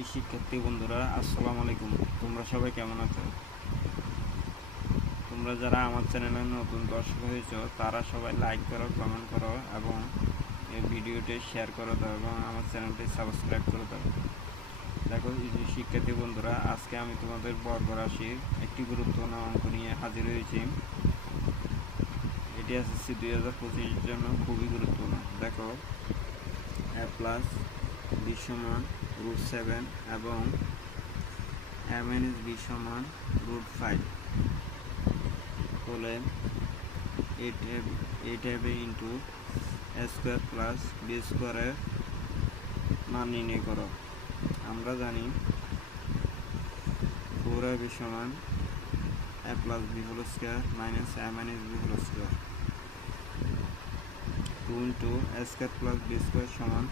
প্রিয় শিক্ষার্থী বন্ধুরা, আসসালামু আলাইকুম। তোমরা সবাই কেমন আছো? তোমরা যারা আমার চ্যানেলে নতুন দর্শক হয়েছো তারা সবাই লাইক করো, কমেন্ট করো এবং এই ভিডিওটি শেয়ার করে দাও এবং আমার চ্যানেলটি সাবস্ক্রাইব করে দাও। দেখো শিক্ষার্থী বন্ধুরা, আজকে আমি তোমাদের বর্গরাশির একটি গুরুত্বপূর্ণ অঙ্ক নিয়ে হাজির হয়েছি। এটি এসএসসি 2025 জন্য খুবই গুরুত্বপূর্ণ। দেখো, a প্লাস বি সমান √7 এবং a মাইনাস বি সমান √5 হলে এইট হবে into A square plus B স্কোয়ারের মান নির্ণয় করো। আমরা জানি 4ab সমান a plus B whole square minus a minus B whole square, 2 into A square plus B square সমান